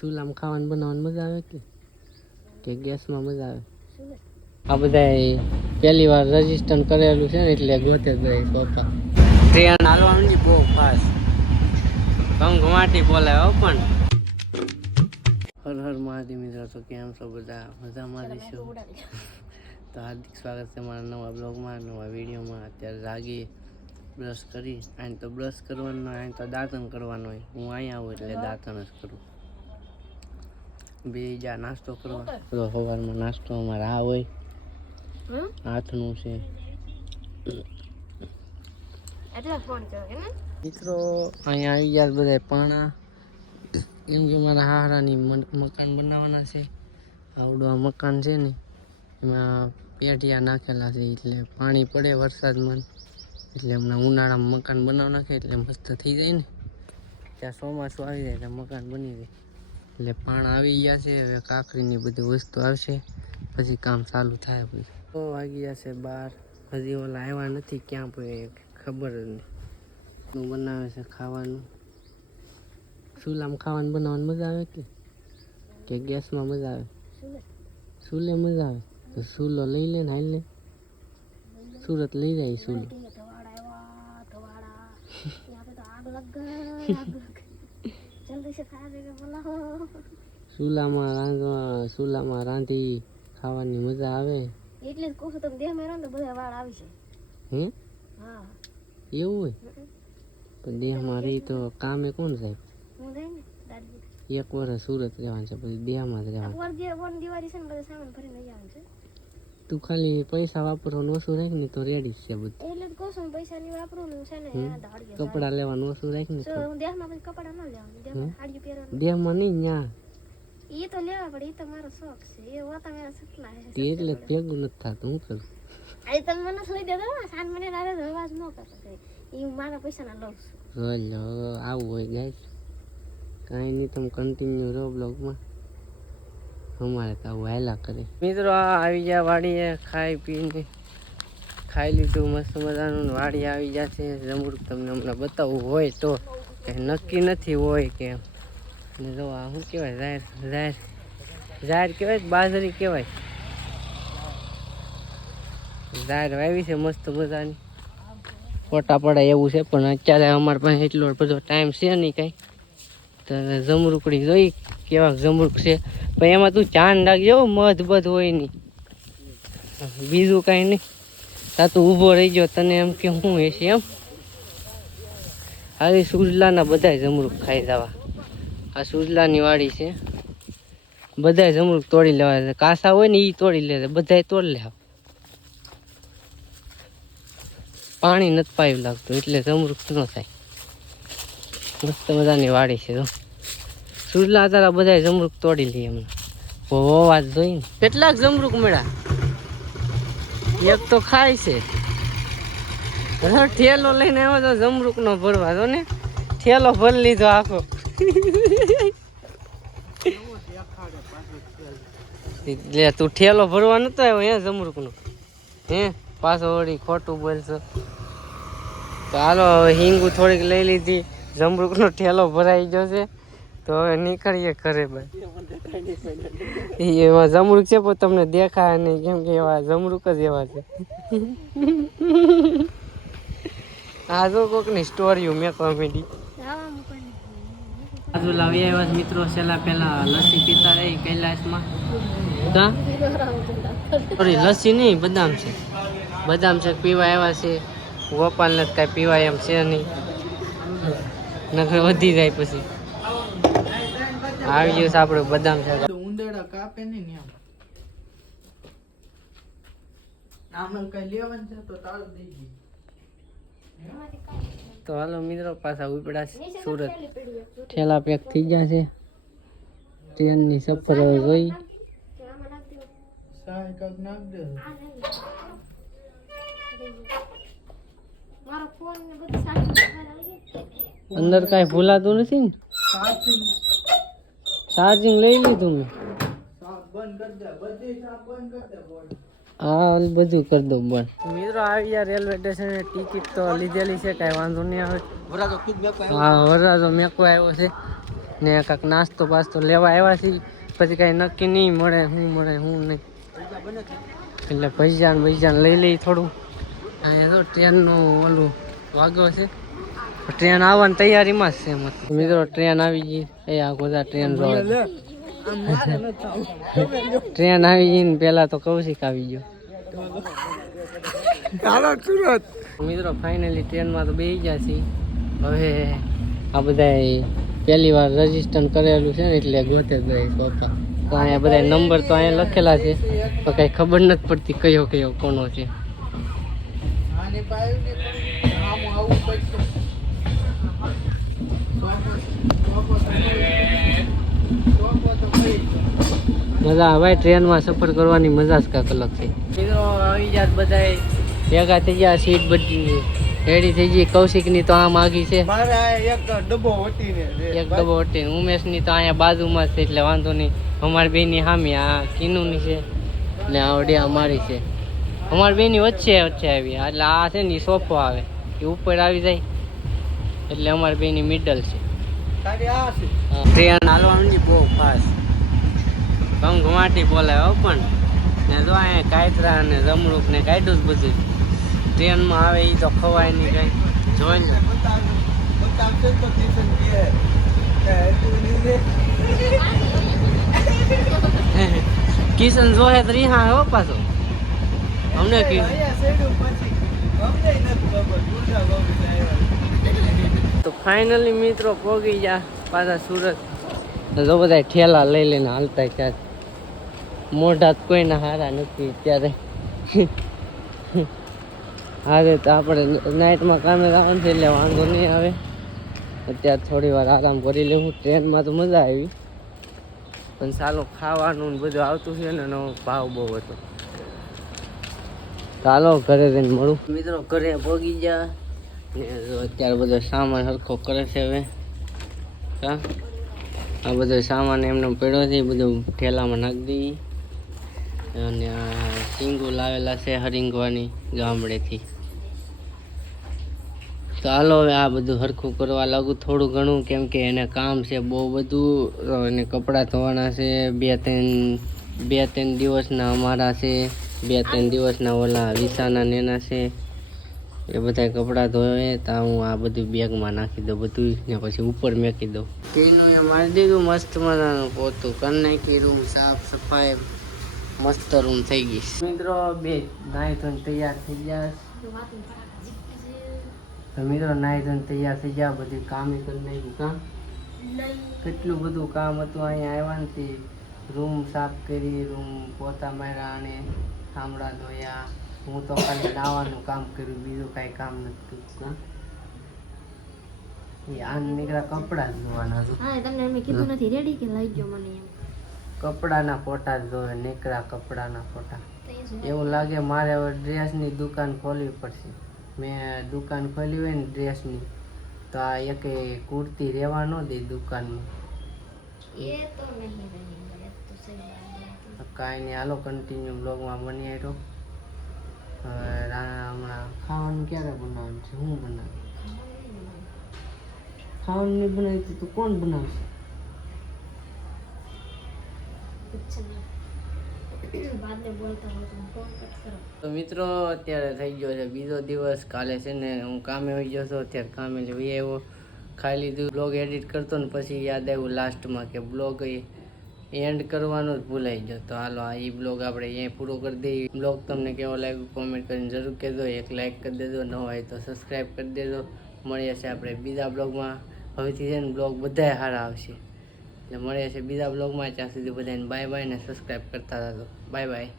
ચૂલામાં ખાવાનું બનાવવાની મજા આવે કે ગેસમાં મજા આવે? આ બધા પહેલી વાર રજીસ્ટર કરેલું છે ને એટલે ગોતે જાય સોફા. ટ્રેન હાલવાની બહુ ફાસ્ટ, ઘંઘમાટી બોલાય હો. પણ હર હર મહાદેવ મિત્રો, તો કેમ છો બધા? મજામાં રહીશું. તો હાર્દિક સ્વાગત છે મારા નવા બ્લોગમાં, નવા વિડીયોમાં. અત્યારે જાગી બ્રશ કરી, અહીં તો બ્રશ કરવાનું હોય, અહીં તો દાંતણ કરવાનું હોય. હું અહીંયા આવું એટલે દાંતણ જ કરું. બીજા નાસ્તો કરવા તો સવારમાં નાસ્તો અમારે આ હોય, હાથનું છે. મિત્રો અહીંયા આવી ગયા બધા પાણા, કેમ કે મારા હારાની મકાન બનાવવાના છે. આવડું આ મકાન છે ને એમાં પેઢિયા નાખેલા છે, એટલે પાણી પડે વરસાદમાં એટલે હમણાં ઉનાળામાં મકાન બનાવી નાખે એટલે મસ્ત થઈ જાય ને. ત્યાં ચોમાસું આવી જાય એટલે મકાન બની જાય. એટલે પાણા આવી ગયા છે, હવે કાકરીની બધી વસ્તુ આવશે પછી કામ ચાલુ થાય. બધું તો વાગી ગયા છે 12, હજી ઓલા આવ્યા નથી, ક્યાં પડે ખબર જ નહીં. શું બનાવે છે ખાવાનું? ચૂલામાં ખાવાનું બનાવવાની મજા આવે કે ગેસમાં મજા આવે? ચૂલે મજા આવે તો ચૂલો લઈ લે ને, હાલ લે સુરત લઈ જાય ચૂલો. ચૂલામાં રાંધી ખાવાની મજા આવે એટલે જ કહું છું. તમે દેહમાં રહો ને બધા વાળ આવી છે. હે? હા, એવું હોય? પણ દેહમાં રહી તો કામે કોણ જાય? હું જાય ને દાદી. એક વર્ષ સુરત રહેવાનું છે, પછી દેહમાં જ રહેવાનું. તું ખાલી પૈસા વાપરવાનું ઓછું રાખ ને તો રેડી છે બધું. એટલે જ કહું છું પૈસા ની વાપરવાનું છે ને, કપડા લેવાનું ઓછું રાખ ને. દેહમાં પછી કપડા ન લેવાનું, દેહમાં નહીં ન્યા. એ તો લેવા પડે, એ તો મારો શોખ છે, એ હોતા મારા સપના છે. એટલે ભેગું નથી થતું, હું કરું? આજે તમે મને લઈ દેતો સાંજ મને અવાજ ન કરતો, એ મારા પૈસા ના લઉં છું. આવું હોય ગાઈસ, કાંઈ નહીં, તમે કન્ટિન્યુ રહો બ્લોગમાં. અમારે તો આવું હાયલા કરે. મિત્રો આવી ગયા વાડીએ, ખાઈ પીને ખાઈ લીધું મસ્ત મજાનું. વાડી આવી ગયા છે. જમરૂક તમને હમણાં બતાવવું હોય તો નક્કી નથી હોય કે જો આ શું કહેવાય, જાહેર કહેવાય, બાજરી કહેવાય. જાહેર વાવી છે મસ્ત મજાની, ફોટા પડે એવું છે. પણ અત્યારે અમારા પાસે એટલો બધો ટાઈમ છે નહીં કાંઈ. તો જમરૂકડી જોઈ કેવા જમરૂક છે, પણ એમાં તું ધ્યાન રાખજો, મધ બધ હોય નહીં, બીજું કાંઈ નહીં. તા તું ઊભો રહી ગયો, તને એમ કે શું હશે એમ. આવી સુજલાના બધા જમરૂક ખાઈ જવા. આ સુજલાની વાડી છે, બધા જમરૂક તોડી લેવા છે. કાસા હોય ને એ તોડી લે, બધા તોડી લે. પાણી નથી પાયું લાગતું એટલે જમરૂક ન થાય. મસ્ત મજાની વાડી છે. સુજલા તારા બધા જમરૂક તોડી લઈએ હમણાં. વાત જોઈ ને કેટલાક જમરૂક મળ્યા, એક તો ખાય છે. ઠેલો લઈને આવ્યો તો જમરૂક નો ભરવા દો ને, ઠેલો ભરી લીધો આખો. એટલે તું ઠેલો ભરવા નતો આવ્યો હે જમરૂક નો? હે પાછો વળી ખોટું બોલશો તો હાલો. હવે હિંગુ થોડીક લઈ લીધી, જમરૂક નો ઠેલો ભરાઈ ગયો છે, તો હવે નીકળીએ ઘરે. ભાઈ એમાં જમરૂક છે પણ તમને દેખાય નહીં, કેમ કે એવા જમરૂક જ એવા છે. આ જો કોકની સ્ટોરીઓ મેકવા માંડી. આજુ લાવી આવ્યા મિત્રો, છેલ્લા પેલા લસ્સી પીતા રહી કૈલાસમાં. સોરી લસ્સી નહીં, બદામ છે. બદામ છે પીવા આવ્યા છે. ગોપાલને કાંઈ પીવાય એમ છે નહીં, નખર વધી જાય પછી. આવી ગયું છે આપણે બદામ છે. ઉંદેડા કાપે નહીં એમ. આમાં કઈ લેવાનું છે તો તાળું દઈ દે. તો હાલો મિત્રો, પાછા ઉપડા સુરત. ઠેલા પેક થઈ ગયા છે. ટ્રેનની સફર જોઈ. અંદર કઈ ભૂલાતું નથી ને? ચાર્જિંગ લઈ લીધું મેં. હા બધું કરી દઉં બંધ. મિત્રો આવી ગયા રેલવે સ્ટેશન, ટિકિટ તો લીધેલી છે, કઈ વાંધો નહીં આવે. હા વરરાજો મેકો આવ્યો છે. ને કાંઈક નાસ્તો બાસ્તો લેવા આવ્યા છીએ. પછી કાંઈ નક્કી નહીં મળે શું નહીં, એટલે ભજીયાન લઈ લઈ થોડું. અહીંયા તો ટ્રેનનું ઓલું વાગો છે, ટ્રેન આવવાની તૈયારીમાં જ છે. મિત્રો ટ્રેન આવી ગઈ, એ આ બધા ટ્રેન ટ્રેન આવી ગઈ ને પેલા તો કૌશિક આવી ગયો. મિત્રો ફાઇનલી ટ્રેનમાં તો બેસી ગયા છીએ. હવે આ બધા પહેલી વાર રજીસ્ટર કરેલું છે ને એટલે ગોતે જ સોફા. તો અહીંયા બધા નંબર તો અહીંયા લખેલા છે, તો કઈ ખબર નથી પડતી કયો કોનો છે. મજા આવે ટ્રેનમાં સફર કરવાની, મજા જ કાંક અલગ છે. મિત્રો આવી જાત બધા ભેગા થઈ ગયા, સીટ બધી રેડી થઈ ગઈ. કૌશિકની તો આમ આગી છે, એક ડબ્બો વટીને. ઉમેશની તો અહીંયા બાજુમાં છે એટલે વાંધો નહીં. અમારી બેની સામે આ કિનુની છે ને આવડે અમારી છે. અમારી બેની વચ્ચે આવી એટલે આ છે ને સોફો આવે એ ઉપર આવી જાય એટલે અમારી બેની મિડલ છે. ટ્રેન હાલવાની બહુ ફાસ્ટ, ઘમાટી બોલાય પણ ને જો અહીંયા કાયતરા ને રમરૂપ ને કાઢ્યું જ બધું. ટ્રેનમાં આવે એ તો ખવાય નહીં કઈ. જોઈ લો કિશન જોહે તો રીહા હો પાછો અમને તો ફાઇનલી મિત્રો પહોંચી ગયા પાછા સુરત. જો બધા ઠેલા લઈ લઈને હાલતા ક્યાં, મોઢા કોઈના હારા નથી ત્યારે. હારે તો આપણે નાઇટમાં કામે જવાનું છે એટલે વાંધો નહીં આવે. અત્યારે થોડી વાર આરામ કરી લેવું. ટ્રેનમાં તો મજા આવી પણ ચાલો ખાવાનું બધું આવતું છે ને એનો ભાવ બહુ હતો. ચાલો ઘરે જઈને મળું. મિત્રો ઘરે પહોંચી ગયા ને અત્યારે બધો સામાન સરખો કરે છે. હવે હા આ બધો સામાન એમને પડ્યો છે, બધું ઠેલામાં નાખી દઈએ. અને આ સિંગુ લાવેલા છે હરિંગવાની ગામડેથી. તો હાલો હવે આ બધું સરખું કરવા લાગુ થોડું ઘણું, કેમ કે એને કામ છે બહુ બધું. એને કપડાં ધોવાના છે, બે ત્રણ દિવસના અમારા છે, 2-3 દિવસના ઓલા વિસાના નેના છે. એ બધા કપડાં ધોવે તો હું આ બધું બેગમાં નાખી દઉં બધું ને પછી ઉપર મેકી દઉં. એનું એ મારી દીધું મસ્ત મજાનું પોતું કરી નાખી. રૂમ સાફ સફાઈ મસ્ત રૂમ થઈ ગઈ. મિત્રો બે નાહી ધોઈને તૈયાર થઈ ગયા. મિત્રો નાહી ધોઈને તૈયાર થઈ ગયા, બધું કામ કરી નાખ્યું. કામ કેટલું બધું કામ હતું. અહીંયા આવ્યા નથી, રૂમ સાફ કરી, રૂમ પોતા માર્યા અને થાંભળા ધોયા. હું તો ખાલી નાવાનું કામ કર્યું, બીજું કાંઈ કામ નથી કર્યું. આ નીકળ્યા કપડાં જ ધોવાના હતું. તમને અમે કીધું નથી રેડી કે લઈ ગયો મને એમ. કપડાના ફોટા જ ધોવે, નીકળ્યા કપડાના ફોટા. એવું લાગે મારે હવે ડ્રેસની દુકાન ખોલવી પડશે. મેં દુકાન ખોલી હોય ને ડ્રેસની તો આ એક કુર્તી રહેવા ન દે દુકાનમાં. કાંઈ નહીં, હાલો કન્ટિન્યુ બ્લોગમાં બની આવ્યો. હમણાં ખાવાનું ક્યારે બનાવવાનું છે? હું બનાવું? ખાવાનું નહીં બનાવી તો કોણ બનાવશે? તો મિત્રો અત્યારે થઈ ગયો છે બીજો દિવસ. કાલે છે ને હું કામે આવી ગયો હતો, અત્યારે કામે લઈ આવ્યો, ખાઈ લીધું. બ્લોગ એડિટ કરતો ને પછી યાદ આવ્યું લાસ્ટમાં કે બ્લોગ એન્ડ કરવાનો જ ભૂલાઈ ગયો. તો હાલો આ એ બ્લોગ આપણે અહીંયા પૂરો કરી દઈએ. બ્લોગ તમને કેવો લાગ્યો કોમેન્ટ કરીને જરૂર કહેજો. એક લાઇક કરી દેજો, ન હોય તો સબસ્ક્રાઈબ કરી દેજો. મળીએ છીએ આપણે બીજા બ્લોગમાં. હવેથી છે ને બ્લોગ બધાય સારા આવશે. એટલે મળીએ છીએ બીજા બ્લોગમાં. ત્યાં સુધી બધાને બાય બાય ને સબસ્ક્રાઈબ કરતા રહેજો. Bye bye.